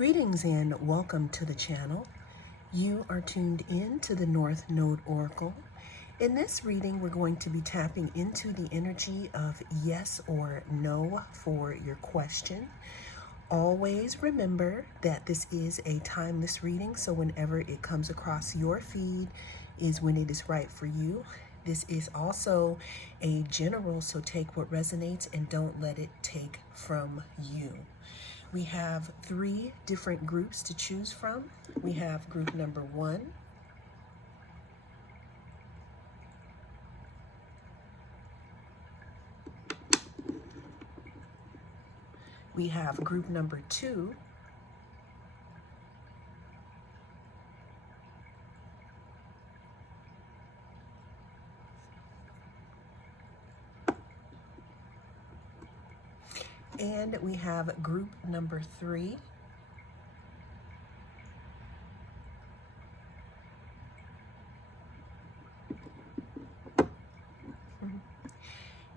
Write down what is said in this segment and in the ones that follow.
Greetings and welcome to the channel. You are tuned in to the North Node Oracle. In this reading, we're going to be tapping into the energy of yes or no for your question. Always remember that this is a timeless reading, so whenever it comes across your feed is when it is right for you. This is also a general, so take what resonates and don't let it take from you. We have 3 different groups to choose from. We have group number 1, we have group number 2, and we have group number 3.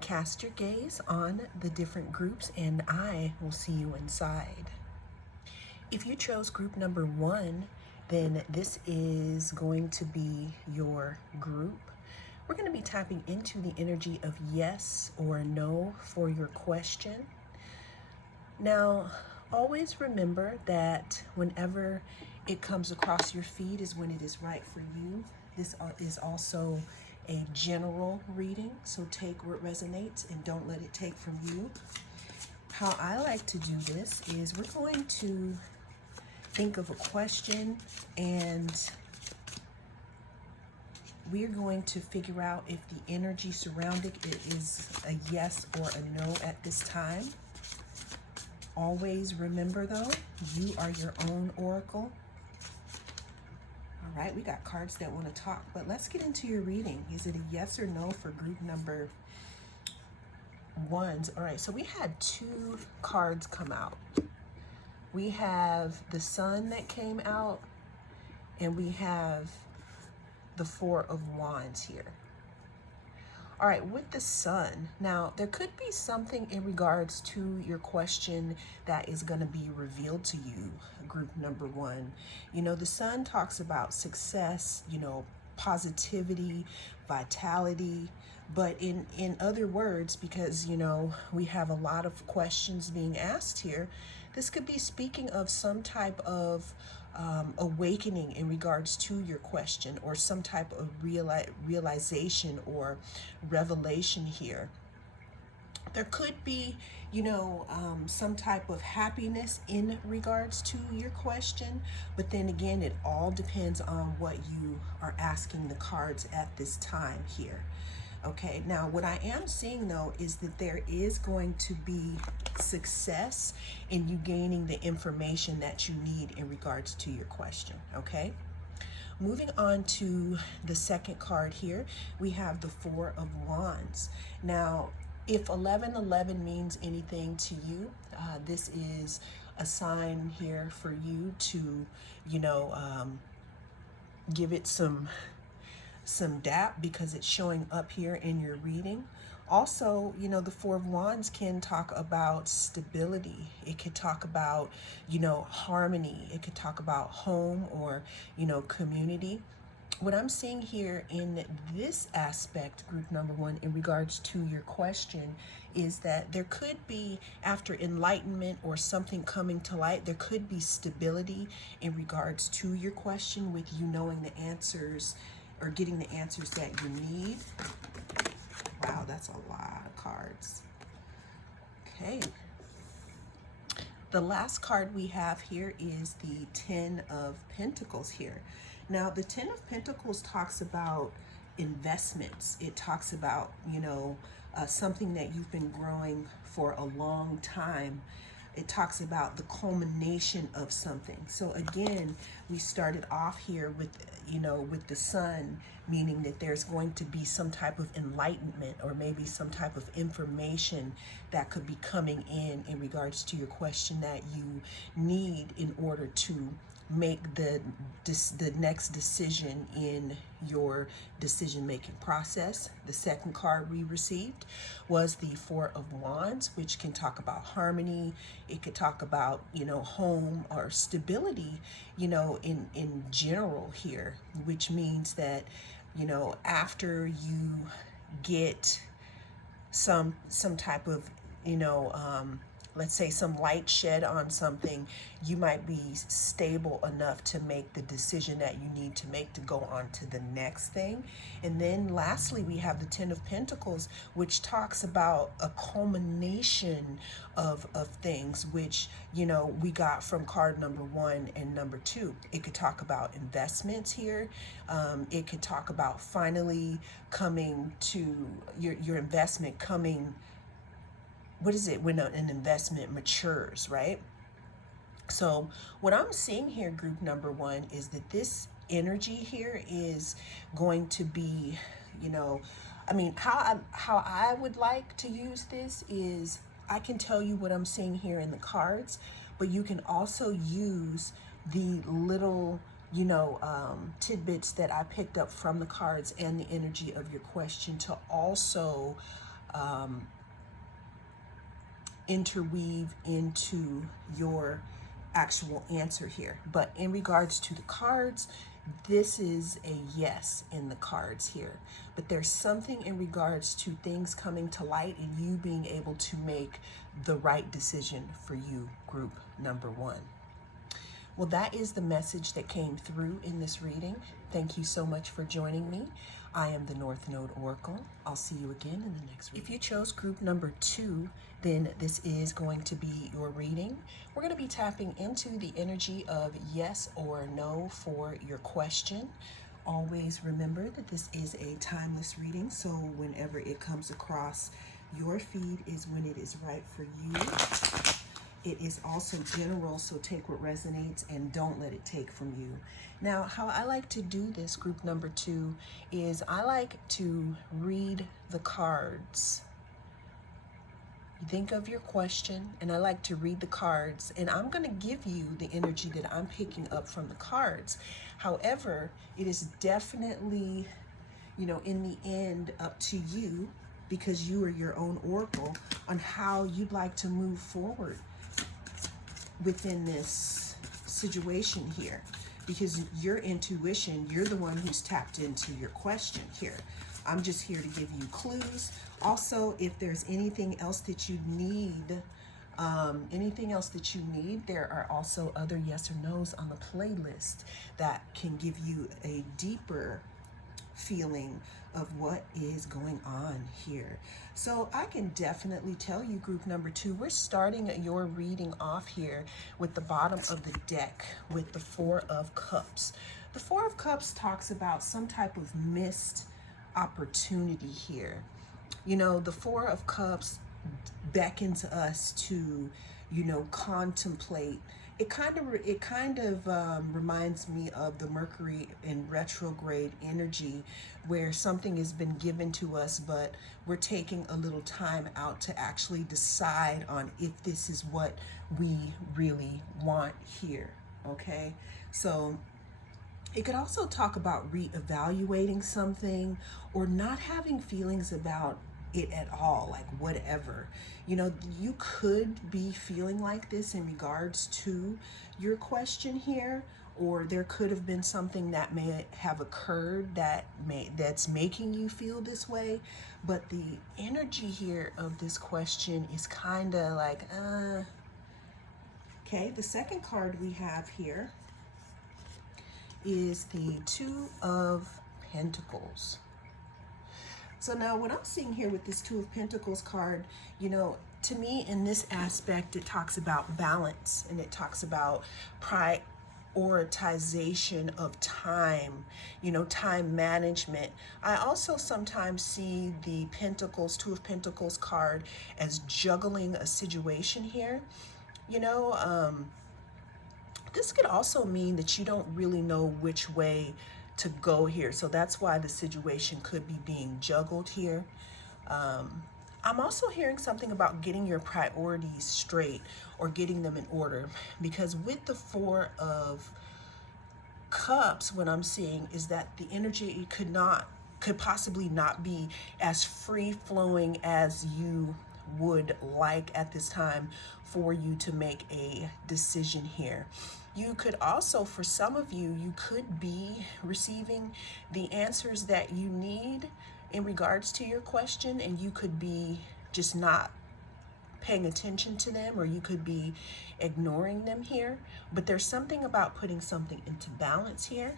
Cast your gaze on the different groups and I will see you inside. If you chose group number 1, then this is going to be your group. We're going to be tapping into the energy of yes or no for your question. Now, always remember that whenever it comes across your feed is when it is right for you. This is also a general reading, so take what resonates and don't let it take from you. How I like to do this is we're going to think of a question and we're going to figure out if the energy surrounding it is a yes or a no at this time. Always remember though, you are your own oracle. All right, we got cards that want to talk, but let's get into your reading. Is it a yes or no for group number 1? All right, so we had 2 cards come out. We have the Sun that came out, and we have the 4 of Wands here. All right, with the Sun, now there could be something in regards to your question that is going to be revealed to you, group number 1. You know, the Sun talks about success, you know, positivity, vitality, but in other words, because, you know, we have a lot of questions being asked here, this could be speaking of some type of awakening in regards to your question, or some type of realization or revelation here. There could be, you know, some type of happiness in regards to your question, but then again, it all depends on what you are asking the cards at this time here. Okay, now what I am seeing though is that there is going to be success in you gaining the information that you need in regards to your question, okay? Moving on to the second card here, we have the 4 of Wands. Now, if 1111 means anything to you, this is a sign here for you to, you know, give it some dap, because it's showing up here in your reading. Also, you know, the 4 of Wands can talk about stability. It could talk about, you know, harmony. It could talk about home or, you know, community. What I'm seeing here in this aspect, group number 1, in regards to your question, is that there could be, after enlightenment or something coming to light, there could be stability in regards to your question, with you knowing the answers or getting the answers that you need. Wow, that's a lot of cards. Okay. The last card we have here is the 10 of Pentacles here. Now, the 10 of Pentacles talks about investments. It talks about, you know, something that you've been growing for a long time. It talks about the culmination of something. So again, we started off here with, you know, with the Sun, meaning that there's going to be some type of enlightenment or maybe some type of information that could be coming in regards to your question that you need in order to make the next decision in your decision-making process. The second card we received was the Four of Wands, which can talk about harmony. It could talk about, home or stability, in general here, which means that, after you get some type of, let's say some light shed on something, you might be stable enough to make the decision that you need to make to go on to the next thing. And then lastly, we have the Ten of Pentacles, which talks about a culmination of things, which, we got from card number 1 and number 2. It could talk about investments here. It could talk about finally coming to your investment coming. What is it when an investment matures, right? So what I'm seeing here, group number 1, is that this energy here is going to be, how I would like to use this is, I can tell you what I'm seeing here in the cards, but you can also use the little, tidbits that I picked up from the cards and the energy of your question to also interweave into your actual answer here. But in regards to the cards, this is a yes in the cards here. But there's something in regards to things coming to light and you being able to make the right decision for you, group number 1. Well, that is the message that came through in this reading. Thank you so much for joining me. I am the North Node Oracle. I'll see you again in the next reading. If you chose group number 2, then this is going to be your reading. We're going to be tapping into the energy of yes or no for your question. Always remember that this is a timeless reading, so whenever it comes across your feed is when it is right for you. It is also general, so take what resonates and don't let it take from you. Now, how I like to do this, group number 2, is I like to read the cards. You think of your question, and I like to read the cards, and I'm going to give you the energy that I'm picking up from the cards. However, it is definitely, in the end, up to you, because you are your own oracle, on how you'd like to move forward within this situation here, because your intuition, you're the one who's tapped into your question here. I'm just here to give you clues. Also, if there's anything else that you need, there are also other yes or no's on the playlist that can give you a deeper feeling of what is going on here. So I can definitely tell you, group number 2, we're starting your reading off here with the bottom of the deck with the Four of Cups. The Four of Cups talks about some type of missed opportunity here. The Four of Cups beckons us to, contemplate. It kind of reminds me of the Mercury in retrograde energy, where something has been given to us, but we're taking a little time out to actually decide on if this is what we really want here, okay? So it could also talk about reevaluating something or not having feelings about it at all, like whatever. You could be feeling like this in regards to your question here, or there could have been something that may have occurred that's making you feel this way. But the energy here of this question is kind of like, okay. The second card we have here is the Two of Pentacles. So now what I'm seeing here with this Two of Pentacles card, to me in this aspect, it talks about balance, and it talks about prioritization of time, time management. I also sometimes see the Pentacles, Two of Pentacles card as juggling a situation here. This could also mean that you don't really know which way to go here. So that's why the situation could be being juggled here. I'm also hearing something about getting your priorities straight or getting them in order, because with the Four of Cups, what I'm seeing is that the energy could possibly not be as free flowing as you would like at this time for you to make a decision here. You could also, for some of you, you could be receiving the answers that you need in regards to your question, and you could be just not paying attention to them, or you could be ignoring them here. But there's something about putting something into balance here.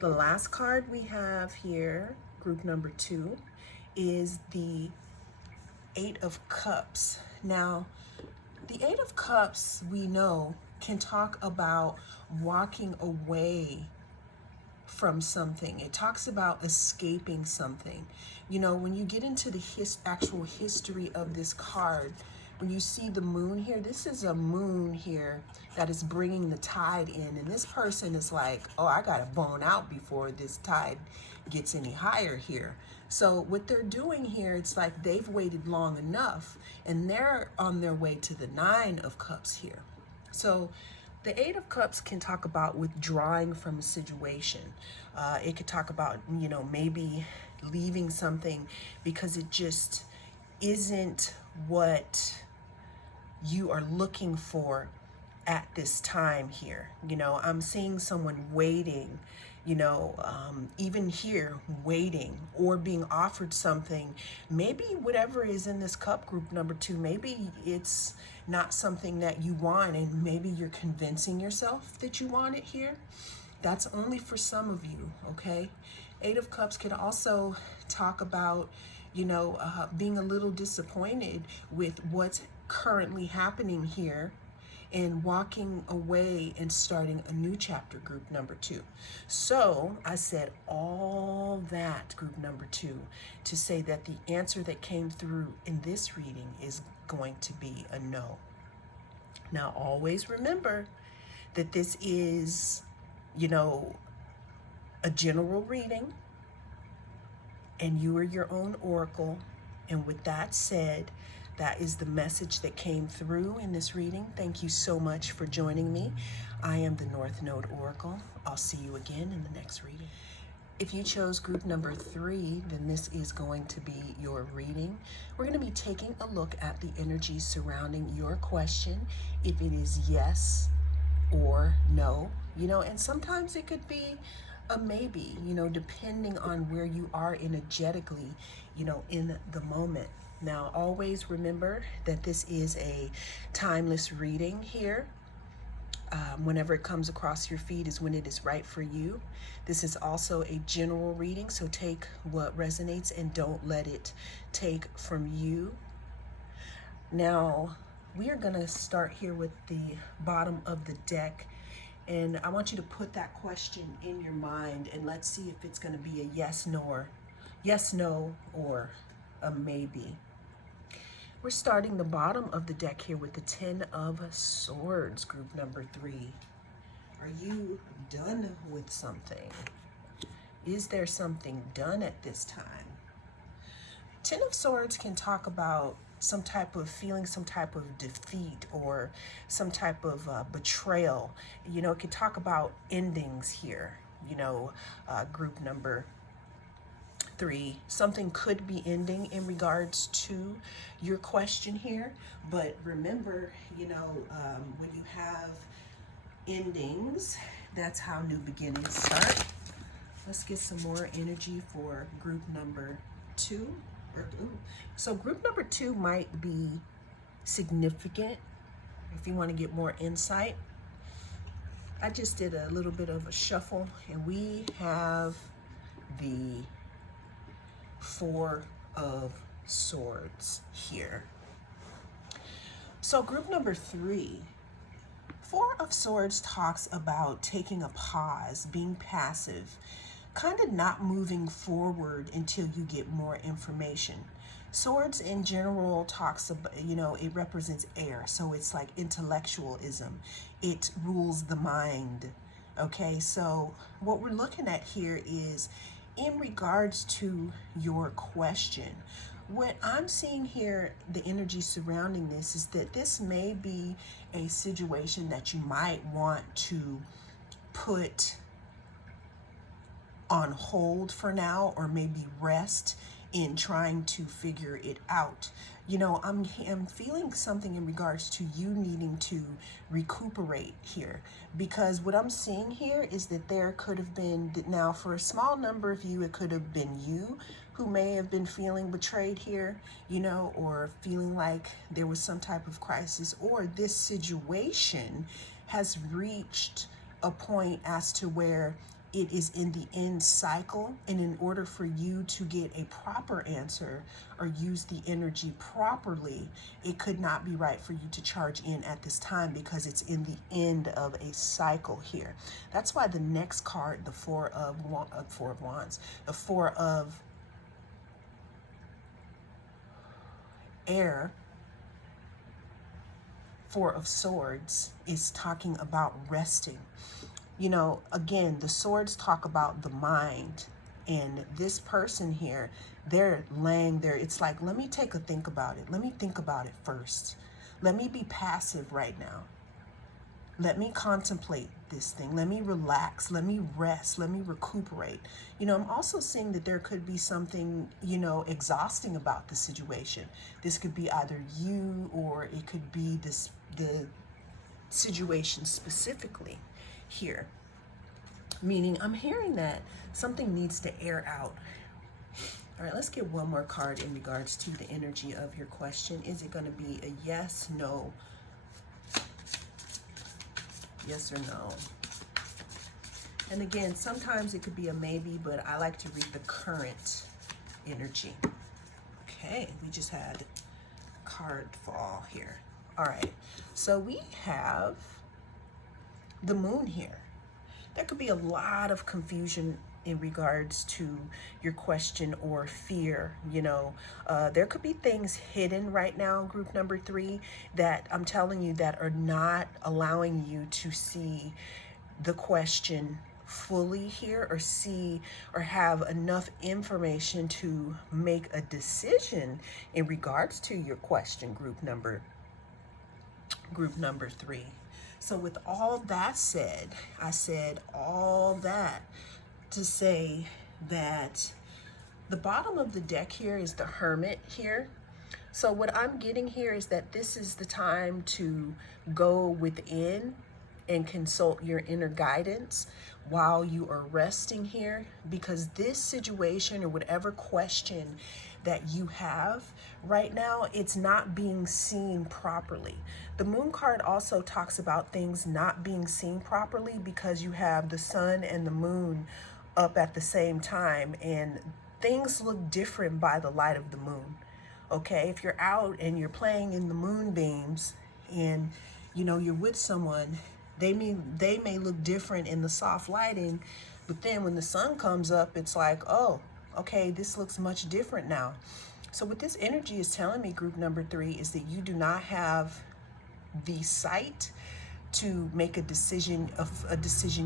The last card we have here, group number 2, is the 8 of Cups. Now, the 8 of Cups, we know, can talk about walking away from something. It talks about escaping something. You know, when you get into the actual history of this card, when you see the moon here, this is a moon here that is bringing the tide in. And this person is like, oh, I got to bone out before this tide gets any higher here. So what they're doing here, it's like they've waited long enough, and they're on their way to the 9 of Cups here. So the 8 of Cups can talk about withdrawing from a situation. It could talk about, you know, maybe leaving something because it just isn't what you are looking for at this time here. You know, I'm seeing someone waiting, you know, even here, waiting or being offered something. Maybe whatever is in this cup, group number 2, maybe it's not something that you want, and maybe you're convincing yourself that you want it here. That's only for some of you, okay? 8 of Cups could also talk about, you know, being a little disappointed with what's currently happening here and walking away and starting a new chapter, group number 2. So I said all that, group number 2, to say that the answer that came through in this reading is going to be a no. Now, always remember that this is, you know, a general reading, and you are your own oracle. And with that said, that is the message that came through in this reading. Thank you so much for joining me. I am the North Node Oracle. I'll see you again in the next reading. If you chose group number 3, then this is going to be your reading. We're going to be taking a look at the energy surrounding your question, if it is yes or no, you know, and sometimes it could be a maybe, you know, depending on where you are energetically, you know, in the moment. Now, always remember that this is a timeless reading here. Whenever it comes across your feed is when it is right for you. This is also a general reading, so take what resonates and don't let it take from you. Now, we are going to start here with the bottom of the deck, and I want you to put that question in your mind, and let's see if it's going to be a yes, no, or a maybe. We're starting the bottom of the deck here with the 10 of Swords, group number 3. Are you done with something? Is there something done at this time? 10 of Swords can talk about some type of feeling, some type of defeat, or some type of betrayal. You know, it can talk about endings here, you know, group number 3. Something could be ending in regards to your question here, but remember, you know, when you have endings, that's how new beginnings start. Let's get some more energy for group number 2. So group number 2 might be significant if you want to get more insight. I just did a little bit of a shuffle, and we have the 4 of Swords here. So group number 3, 4 of Swords talks about taking a pause, being passive, kind of not moving forward until you get more information. Swords in general talks about, you know, it represents air, so it's like intellectualism. It rules the mind. Okay, so what we're looking at here is in regards to your question. What I'm seeing here, the energy surrounding this, is that this may be a situation that you might want to put on hold for now, or maybe rest in trying to figure it out. You know, I'm feeling something in regards to you needing to recuperate here, because what I'm seeing here is that there could have been, now for a small number of you, it could have been you who may have been feeling betrayed here, you know, or feeling like there was some type of crisis, or this situation has reached a point as to where it is in the end cycle, and in order for you to get a proper answer or use the energy properly, it could not be right for you to charge in at this time, because it's in the end of a cycle here. That's why the next card, the Four of Wands, the Four of Air, Four of Swords, is talking about resting. You know, again, the swords talk about the mind, and this person here, they're laying there. It's like, let me take a think about it. Let me think about it first. Let me be passive right now. Let me contemplate this thing. Let me relax. Let me rest. Let me recuperate. You know, I'm also seeing that there could be something, you know, exhausting about the situation. This could be either you, or it could be the situation specifically here, meaning I'm hearing that something needs to air out. All right, let's get one more card in regards to the energy of your question. Is it going to be a yes, no, yes or no? And again, sometimes it could be a maybe, but I like to read the current energy. Okay, we just had card fall here. All right, so we have the moon here. There could be a lot of confusion in regards to your question or fear. You know, there could be things hidden right now, group number 3, that I'm telling you that are not allowing you to see the question fully here, or see or have enough information to make a decision in regards to your question, group number 3. So with all that said, I said all that to say that the bottom of the deck here is the Hermit here. So what I'm getting here is that this is the time to go within and consult your inner guidance while you are resting here, because this situation or whatever question that you have right now, it's not being seen properly. The moon card also talks about things not being seen properly because you have the sun and the moon up at the same time, and things look different by the light of the moon. Okay, if you're out and you're playing in the moonbeams and you know you're with someone, they may look different in the soft lighting, but then when the sun comes up, it's like, oh, okay, this looks much different now. So what this energy is telling me, group number 3, is that you do not have the sight to make a decision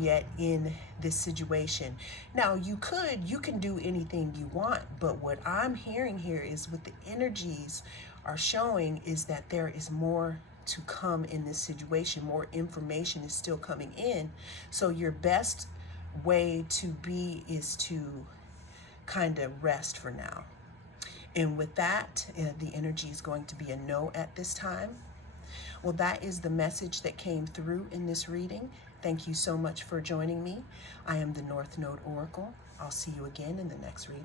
yet in this situation. Now you can do anything you want, but what I'm hearing here is what the energies are showing is that there is more to come in this situation. More information is still coming in. So your best way to be is to kind of rest for now. And with that, the energy is going to be a no at this time. Well, that is the message that came through in this reading. Thank you so much for joining me. I am the North Node Oracle. I'll see you again in the next reading.